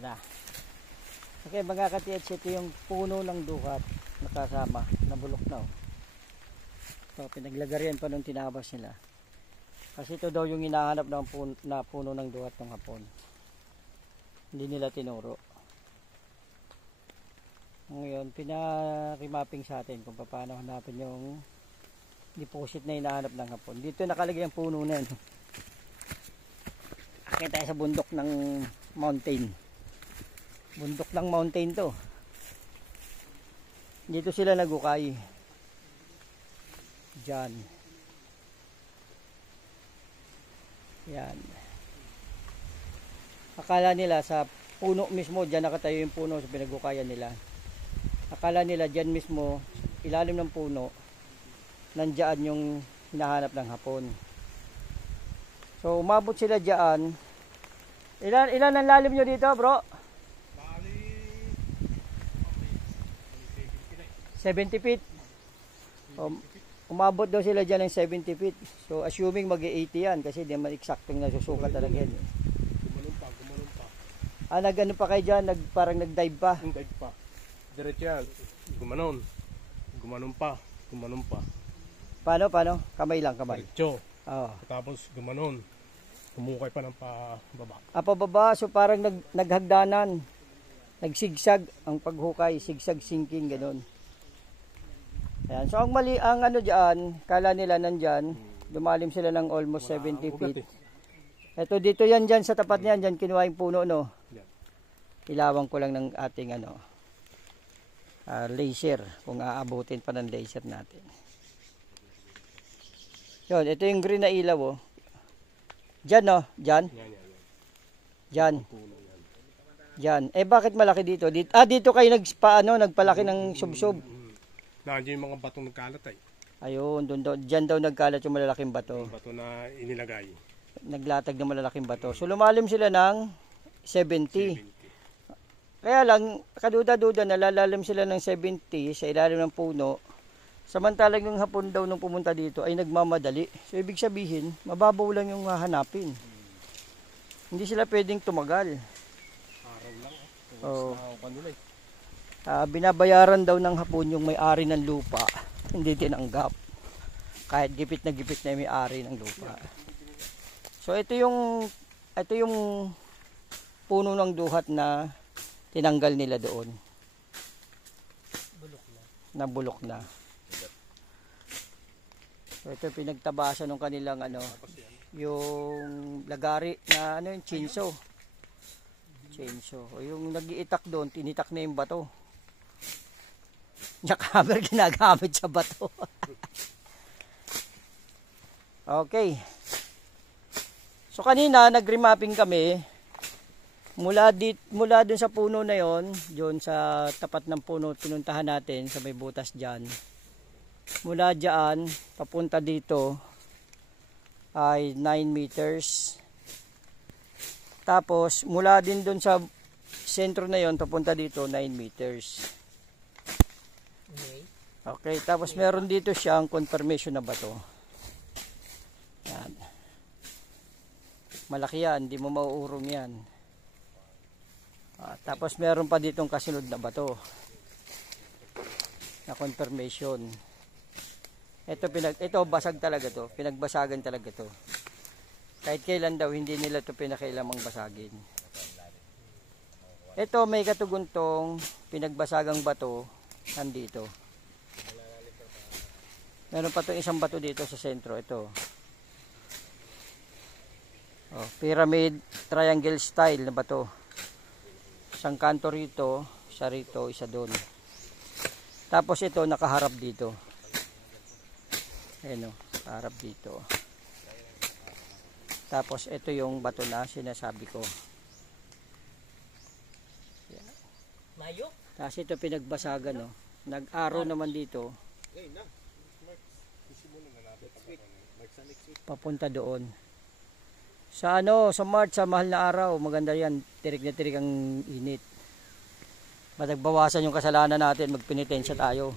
Ito na. Okay mga ka-TH, ito yung puno ng duhat nakasama, nabulok na. So, pinaglagarian pa nung tinabas nila. Kasi ito daw yung hinahanap ng puno ng duhat ng hapon. Hindi nila tinuro. Ngayon, pinarimapping sa atin kung paano hanapin yung deposit na hinahanap ng hapon. Dito nakalagay ang puno na yan. Akit tayo sa bundok ng mountain. Bundok ng mountain to. Dito sila nagukay. Diyan. Yan. Akala nila sa puno mismo, diyan nakatayo yung puno sa pinagukayan nila. Akala nila diyan mismo, ilalim ng puno, nandiyan yung hinahanap ng hapon. So umabot sila diyan. Ilan ang lalim nyo dito, bro? 70 feet. Umabot daw sila dyan ng 70 feet. So assuming mag-80 yan kasi di man eksaktong nasusukat talaga yan. Gumanon pa. Nag-ano pa kayo dyan? Parang nag-dive pa? Dive pa. Diretso yan. Gumanon pa. Paano? Kamay lang, kamay. Diretso. Oo. Tapos gumanon. Humukay pa ng pababa. Pababa. So parang naghagdanan. Nagsigsag ang paghukay. Sigsag sinking, ganun. Ayan. So ang mali, ang ano dyan, kala nila nandyan, lumalim sila ng almost 70 feet. Ito dito yan dyan sa tapat niyan, dyan kinuha yung puno, no? Ilawang ko lang ng ating ano, laser, kung aabutin pa ng laser natin. Yun, ito yung green na ilaw, oh. Dyan, no? Dyan. Dyan. Bakit malaki dito? Dito kayo nagpalaki ng subsob. Nandiyan yung mga batong nagkalat ay. Ayun, dyan daw nagkalat yung malalaking bato. Yung bato na inilagay. Naglatag ng malalaking bato. So lumalim sila ng 70. Kaya lang, kaduda-duda, nalalalim sila ng 70 sa ilalim ng puno. Samantalang yung hapon daw nung pumunta dito ay nagmamadali. So ibig sabihin, mababaw lang yung hahanapin. Hindi sila pwedeng tumagal. Araw lang. Oh. Binabayaran daw ng hapon yung may-ari ng lupa. Hindi tinanggap. Kahit gipit na yung may-ari ng lupa. So ito yung puno ng duhat na tinanggal nila doon. Bulok na. So ito pinagtabasan ng kanilang yung lagari na yung chinso. O yung nag-iitak doon, tinitak na yung bato. Jackhammer ginagamit sa bato. Okay. So kanina nag-remapping kami mula dun sa puno na yon, doon sa tapat ng puno pinuntahan natin sa may butas diyan. Mula diyan papunta dito ay 9 meters. Tapos mula din doon sa sentro na yon papunta dito 9 meters. Okay, tapos meron dito siyang confirmation na bato. Yan. Malaki yan, hindi mo mauurong yan. Tapos meron pa ditong kasunod na bato na confirmation. Ito basag talaga to, pinagbasagan talaga to. Kahit kailan daw hindi nila to pinakailamang basagin. Ito may katuguntong pinagbasagang bato nandito. Meron pa itong isang bato dito sa sentro. Ito. Pyramid triangle style na bato. Isang kanto rito, isa doon. Tapos ito nakaharap dito. Ayan o, nakaharap dito. Tapos ito yung bato na sinasabi ko. Mayo? Tapos ito pinagbasagan, no. Nag-arrow naman dito. Papunta doon. Sa sa March, sa mahal na araw, maganda yan. Tirik na tirik ang init. Matagbawasan yung kasalanan natin, magpenitensya tayo.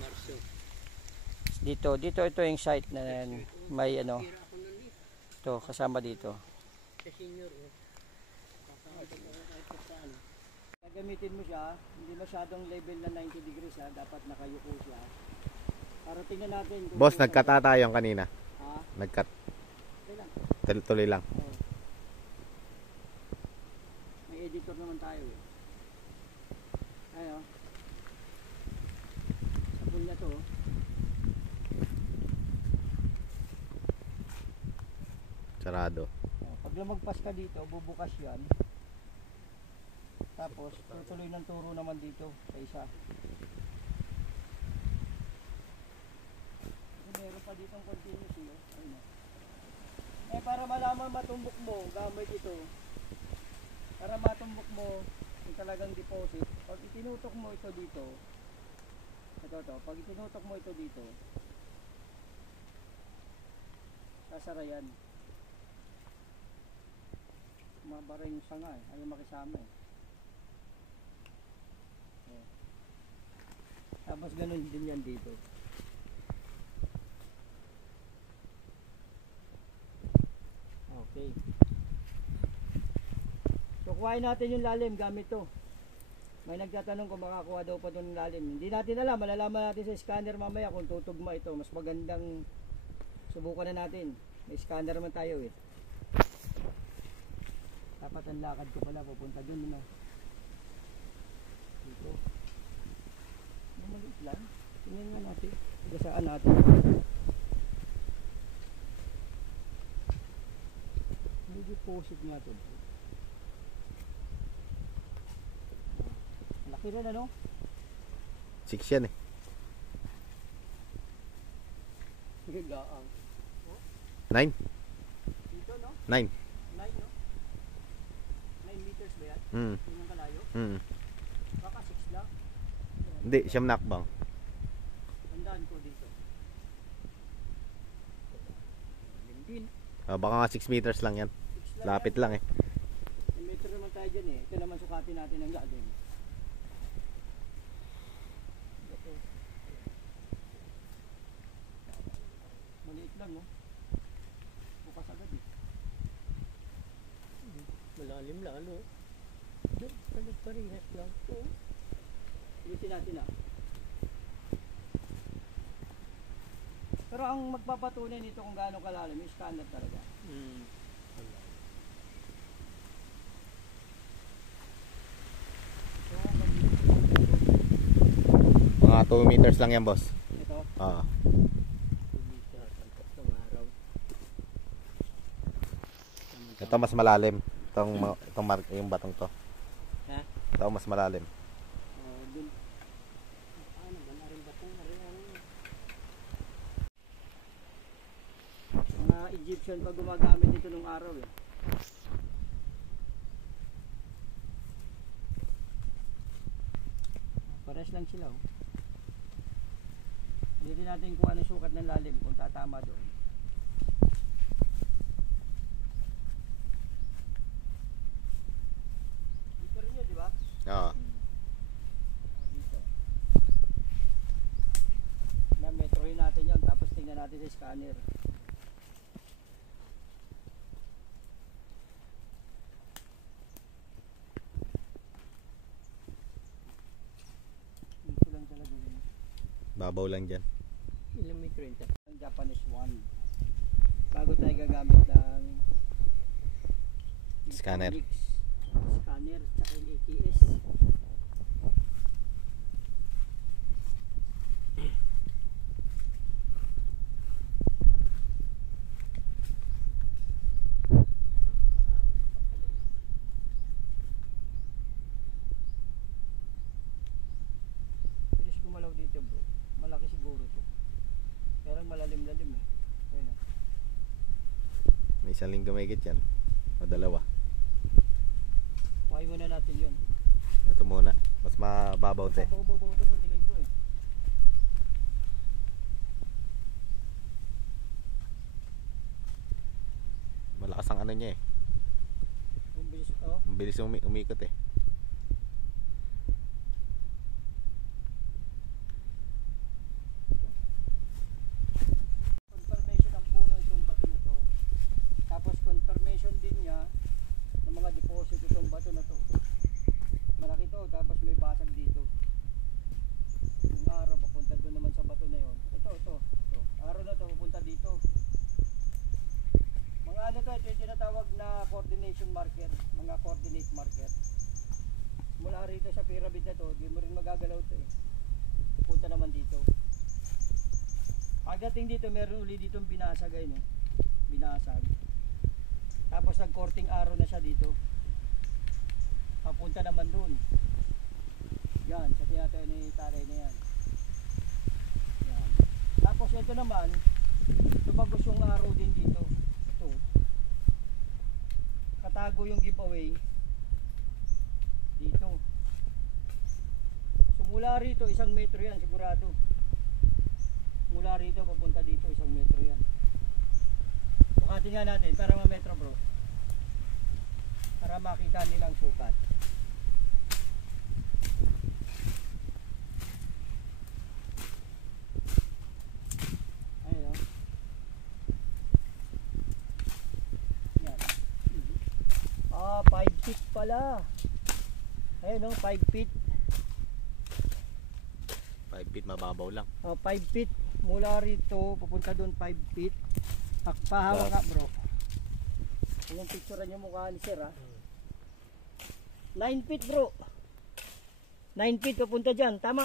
Dito ito yung site na may ito kasama dito. gamitin mo siya, hindi masyadong level na 90 degrees ha, dapat nakayuko siya. Para tingnan natin kung Boss, nagkata tayo kanina. Ha? Nagkat. Okay lang. Tuloy lang. Oo. May editor naman tayo eh. Ayo. Sa pool niya to. Sarado. Pag lumagpas ka dito, bubukas yan. Tapos, tutuloy ng turo naman dito sa isa. Meron pa ditong continuous yun. Ayun. Eh, para malaman matumbok mo, gamit ito. Para matumbok mo yung talagang deposit, pag itinutok mo ito dito, pag itinutok mo ito dito, sasara yan. Mabara yung sanga eh, ayaw makisama eh. Oh. Tapos ganun din yan dito. Okay. So kuhain natin yung lalim gamit to. May nagtatanong kung makakuha daw pa doon ng lalim. Hindi natin alam, malalaman natin sa scanner mamaya kung tutugma ito. Mas magandang subukan na natin. May scanner naman tayo eh. Dapat ang lakad ko pala pupunta doon na. Dito. Maliit lang. Tingnan nga natin. Gasaan natin. May deposit nga ito. Laki rin ano? 6 yan eh. Gaang. 9? Dito no? 9. 9 no? 9 meters ba yan? Mm. Yun ang kalayo? Mm. Baka 6 lang. Hindi, siyam nakbang. Tandaan ko dito. Limbin. Baka nga 6 meters lang yan. 6 lang. Lapit lang eh. May meter naman tayo dyan eh. Ito naman sukatin natin ang lalim. Maliit lang no? Bukas agad eh. Malalim lang ano. Nagparehas lang. Ilitin natin ah. Pero ang magpapatunay nito kung gaano kalalim, yung standard talaga. Mga 2 meters lang yan, boss. Ito, Ah. Ito mas malalim. Yung batong to. Ha? Ito mas malalim. dun. Ano ba na rin ba ito? Mga Egyptian pa gumagamit nito nung araw eh. Pares lang sila oh. Hindi din natin kung ano sukat ng lalim kung tatama doon. Dito rin yun, di ba? Oo. Dito. Na metroin natin yun tapos tingnan natin sa scanner. Dito lang talaga yun. Babaw lang dyan. Ilang metro yun? Ang Japanese one. Bago tayo gagamit ng Scanner. electronics, scanner tsaka yung ATS. Bilis gumalaw dito bro. Malaki siguro to. Pero malalim-lalim eh. Ayun ah. May isang linggo may yan. O dalawa. Kuhain muna natin yun. Ito muna. Mas mababaw te. Babaw-babaw ito sa tingin ko eh. Malakas ang ano niya eh. Ang bilis oh. Ang bilis umikot eh. Confirmation ang puno itong bato na to. Tapos confirmation din niya ng mga deposit itong bato na to. Malaki to, ano to, ito yung tinatawag na coordination marker, mga coordinate marker. Mula rito sa pyramid na to, di mo rin magagalaw to eh. Punta naman dito. Pagdating dito, meron uli ditong binasag ay no. Binasag. Tapos nag-courting arrow na siya dito. Papunta naman dun. Yan, sa tinatawag ni taray na yan. Yan. Tapos ito naman, tumagos yung arrow din dito. Ito. Katago yung giveaway dito. So mula rito, 1 metro yan sigurado. Mula rito, papunta dito, 1 metro yan. Sukatin nga natin para ma-metro bro. Para makita nilang sukat. Ayun o. Yan. 5 feet pala. Ayun o, 5 feet. 5 feet mababaw lang. 5 feet. Mula rito, pupunta doon 5 feet. Pahawa ka bro. Yung picture nyo mukha ni sir ha. 9 feet bro. 9 feet papunta dyan. Tama.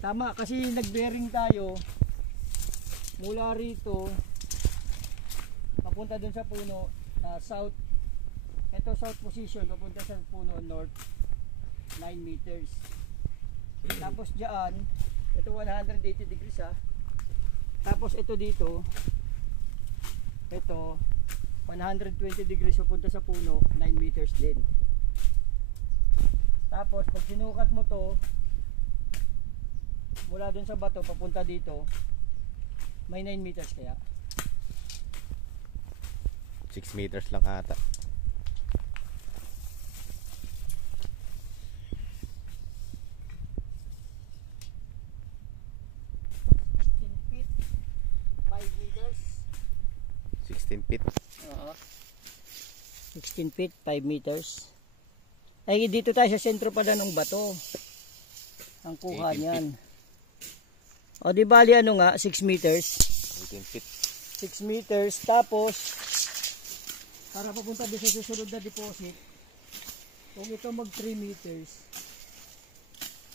Tama kasi nag-bearing tayo. Mula rito, papunta doon sa puno. South. Ito south position. Papunta sa puno north. 9 meters. Tapos dyan, ito 180 degrees ha. Tapos ito dito, ito 120 degrees papunta sa puno, 9 meters din. Tapos pag sinukat mo to, mula dun sa bato papunta dito, may 9 meters kaya. 6 meters lang ata. Feet, 5 meters. 16 feet. Oo. 16 feet, 5 meters. Ay, dito tayo sa sentro pala ng bato. Ang kuha 18 niyan. O, di bali ano nga, 6 meters. 18 feet. 6 meters. Tapos, para papunta doon sa susunod na deposit, kung ito mag 3 meters,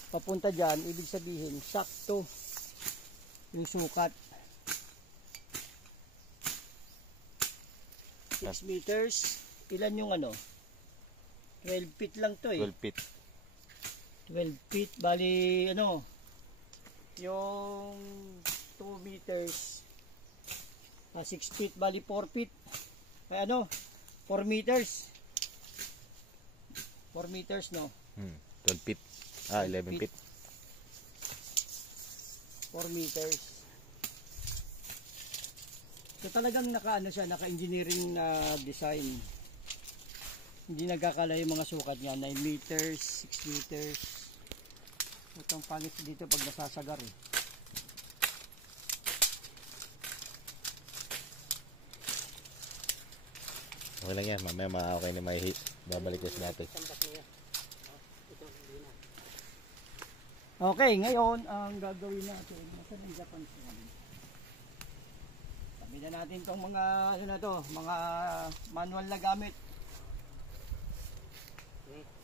papunta dyan, ibig sabihin, sakto yung sukat. 6 meters, ilan yung ano? 12 feet lang to eh. 12 feet. 12 feet, bali ano, yung 2 meters, 6 feet, bali 4 feet. Ay ano, 4 meters. 4 meters no? 12 feet. 11 feet. 4 meters. So talagang naka-ano siya, naka-engineering na design. Hindi nagkakala yung mga sukat niya, 9 meters, 6 meters. Itong pangit dito pag nasasagar eh. Okay lang yan. Mamaya okay na may babalik ko sa dati. Okay, ngayon ang gagawin natin, nasa ng Japan natin. Sabi na natin itong mga ano na to, mga manual na gamit.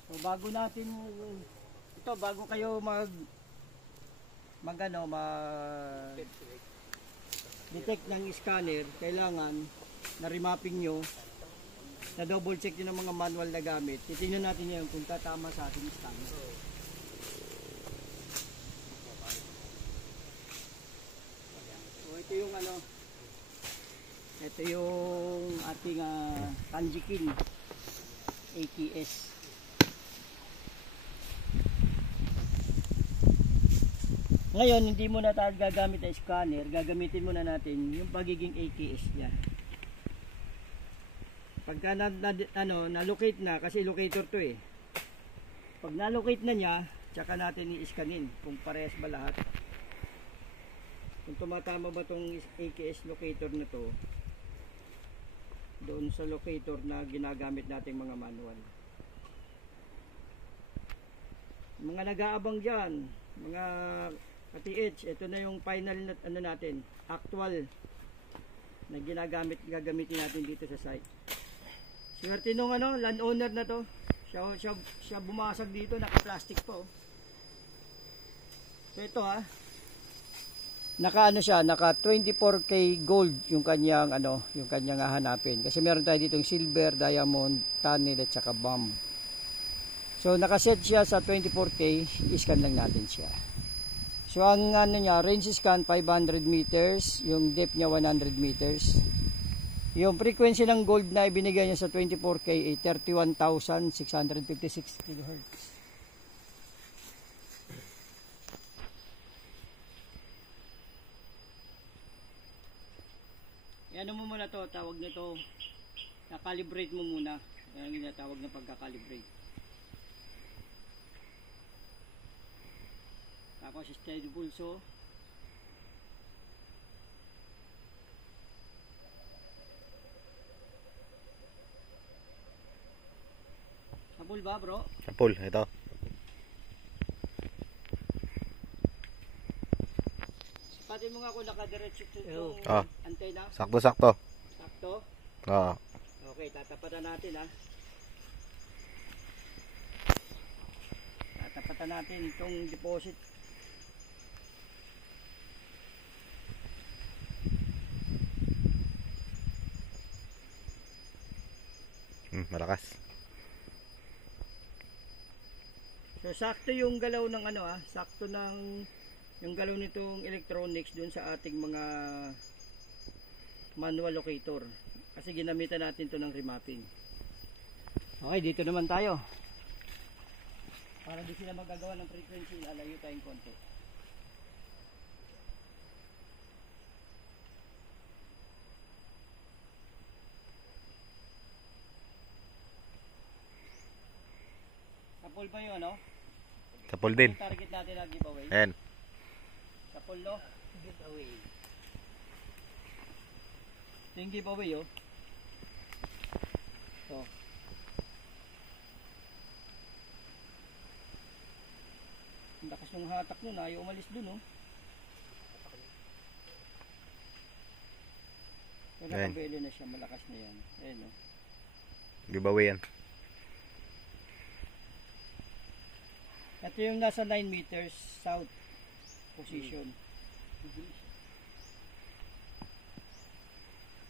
So bago natin ito, bago kayo mag detect ng scanner, kailangan na remapping nyo, na double check nyo ng mga manual na gamit. Titingnan natin yan kung tatama sa ating scanner. So ito yung ano, ito yung ating Kanjikin ATS. Ngayon, hindi mo na tayo gagamit ang scanner, gagamitin muna natin yung pagiging AKS niya. Pagka na-locate na, kasi locator to eh. Pag na-locate na niya, tsaka natin i-scanin kung parehas ba lahat. Kung tumatama ba tong AKS locator na to doon sa locator na ginagamit nating mga manual. Mga nag-aabang dyan, mga ATH, ito na yung final na, ano natin, actual na gagamitin natin dito sa site. Swerte nung landowner na to. Siya bumasag dito, naka-plastic pa oh. So ito naka naka 24K gold yung kanyang hahanapin. Kasi meron tayo ditong silver, diamond, tunnel at saka bomb. So naka-set siya sa 24K, i-scan lang natin siya. So ang niya, range scan 500 meters, yung depth niya 100 meters. Yung frequency ng gold na ibinigay niya sa 24K ay 31,656 kHz. Ano mo muna to, tawag nito, na-calibrate mo muna. Yan yung tawag na pagka-calibrate. Tapos steady pulso. Sapul ba bro? Sapul, ito. Sipatin mo nga kung nakadiretso itong antena. Sakto-sakto. Sakto? Oo. Okay, tatapatan natin Tatapatan natin itong deposit. Malakas. So sakto yung galaw ng sakto ng yung galaw nitong electronics dun sa ating mga manual locator. Kasi ginamitan natin to ng remapping. Okay, dito naman tayo. Para di sila magagawa ng frequency, lalayo tayong konti. Sapol ba yun, Sapul din. Target natin na giveaway. Ayan. Sapol, giveaway. Ito yung giveaway, Ito. Ang lakas ng hatak nun, ayaw umalis dun, Pero nakabili na siya, malakas na yan. Ayan, Giveaway yan. Ito yung nasa 9 meters south position.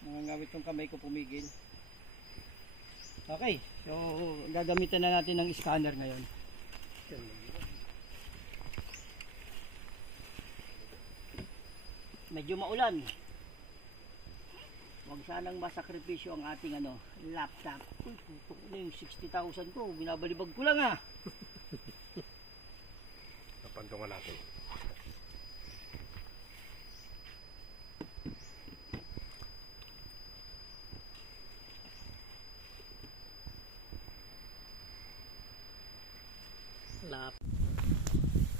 Nangangawit yung kamay ko pumigil. Okay, so gagamitan na natin ng scanner ngayon. Medyo maulan. Huwag sanang masakripisyo ang ating laptop. Yung 60,000 ko, binabalibag ko lang Napandungan natin.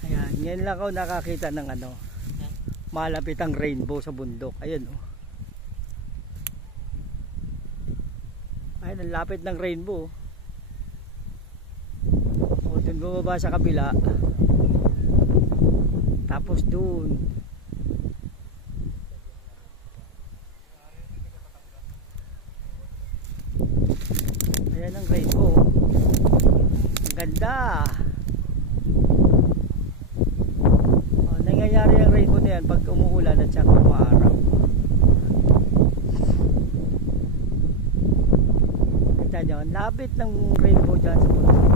Ayan, ngayon lang ako nakakita ng malapit ang rainbow sa bundok. Ayan Ayan, ang lapit ng rainbow. Doon bumaba sa kabila. Tapos doon. Ayan ang rainbow. Ang ganda. Nangyayari ang rainbow na yan pag umuulan at saka umaaraw. Kita nyo, lapit ng rainbow dyan sa bundok.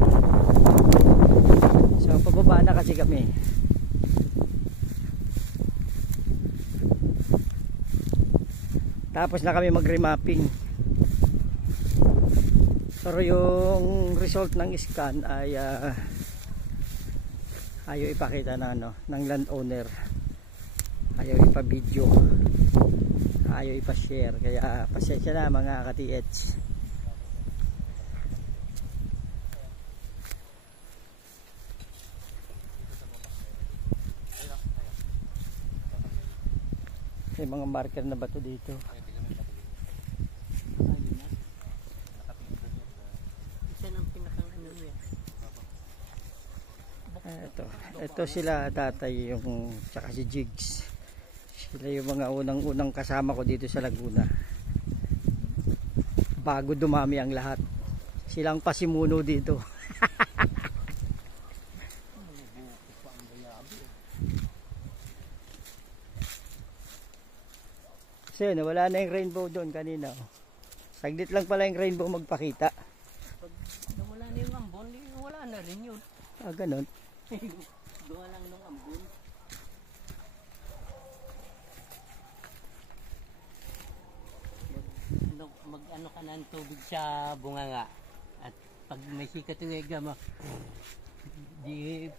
So pababa na kasi kami. Tapos na kami mag-remapping. Pero yung result ng scan ay ayaw ipakita na ng landowner. Ayaw ipa-video. Ayaw ipa-share. Kaya pasensya na mga ka-TH. May mga marker na bato dito. Ito sila tatay yung tsaka si Jigs. Sila yung mga unang-unang kasama ko dito sa Laguna. Bago dumami ang lahat. Silang pasimuno dito. So yun, wala na yung rainbow doon kanina. Oh. Saglit lang pala yung rainbow magpakita. Pag nawala na yung ambon, wala na rin yun. Ah, ganun. Gawa lang ng ambon. Mag ano ka ng tubig sa bunganga. At pag may sikat yung ega mo, di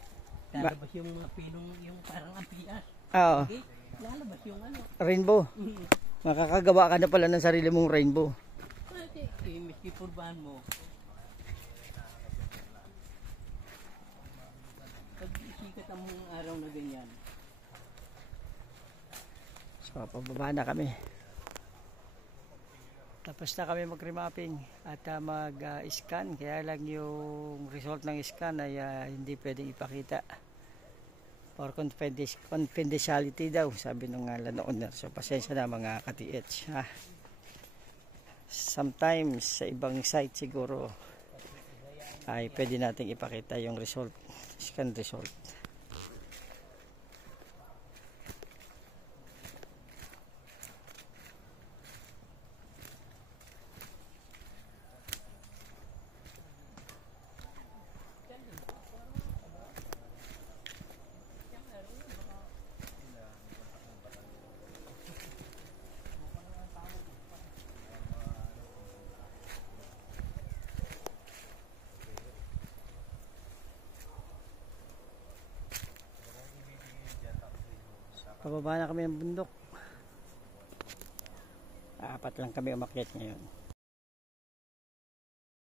lalabas yung mga pilong, yung parang ampias. Oo. Okay? Lalabas yung ano. Rainbow. Makakagawa ka na pala ng sarili mong rainbow. Pwede, miski purbahan mo. Pag sikat ang mga araw na ganyan. So, pababa na kami. Tapos na kami mag-remapping at mag-scan. Kaya lang yung result ng scan ay hindi pwedeng ipakita. For confidentiality daw, sabi ng landowner. So, pasensya na mga ka-TH. Sometimes, sa ibang site siguro, ay pwede nating ipakita yung result, scan result. Pababa na kami ng bundok. Apat lang kami umakyat ngayon.